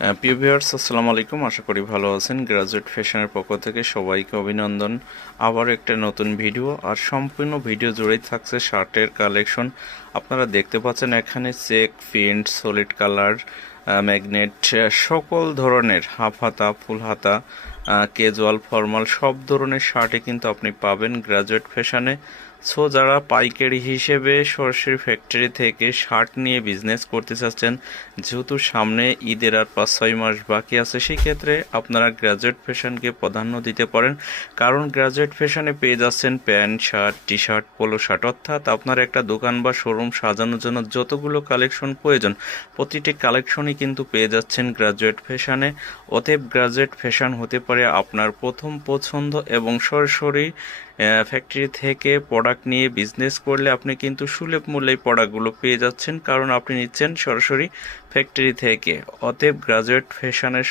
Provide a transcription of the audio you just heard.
প্রিয় ভিউয়ার্স, আসসালামু আলাইকুম। আশা করি ভালো আছেন। গ্রাজুয়েট ফ্যাশনের পক্ষ থেকে সবাইকে অভিনন্দন। আবার একটা নতুন ভিডিও আর সম্পূর্ণ ভিডিও জুড়েই থাকছে শার্টের কালেকশন আপনারা দেখতে পাচ্ছেন এখানে check, print solid colour magnet সকল ধরনের হাফ হাতা ফুল হাতা কেজুয়াল ফর্মাল সব ধরনের শার্টে কিন্তু আপনি পাবেন গ্রাজুয়েট ফ্যাশনে সো যারা পাইকারি হিসেবে সরষের ফ্যাক্টরি থেকে শার্ট নিয়ে বিজনেস করতে চাচ্ছেন, যেহেতু সামনে ঈদের আর পাঁচ ছয় মাস বাকি আছে সেই ক্ষেত্রে আপনারা গ্রাজুয়েট ফ্যাশনকে প্রাধান্য দিতে পারেন। কারণ গ্রাজুয়েট ফ্যাশনে পেয়ে যাচ্ছেন pant shirt T shirt polo shirt অর্থাৎ আপনার একটা দোকান বা শোরুম সাজানোর জন্য যতগুলো কালেকশন প্রয়োজন, প্রতিটি কালেকশনই কিন্তু পেয়ে যাচ্ছেন গ্রাজুয়েট ফ্যাশনে অতএব গ্রাজুয়েট ফ্যাশন হতে পারে আপনার প্রথম পছন্দ এবং সরাসরি ফ্যাক্টরি থেকে প্রোডাক্ট নিয়ে বিজনেস করলে আপনি কিন্তু সুলভ মূল্যে প্রোডাক্টগুলো পেয়ে যাচ্ছেন, কারণ আপনি নিচ্ছেন সরাসরি ফ্যাক্টরি থেকে। অতএব গ্রাজুয়েট ফ্যাশনের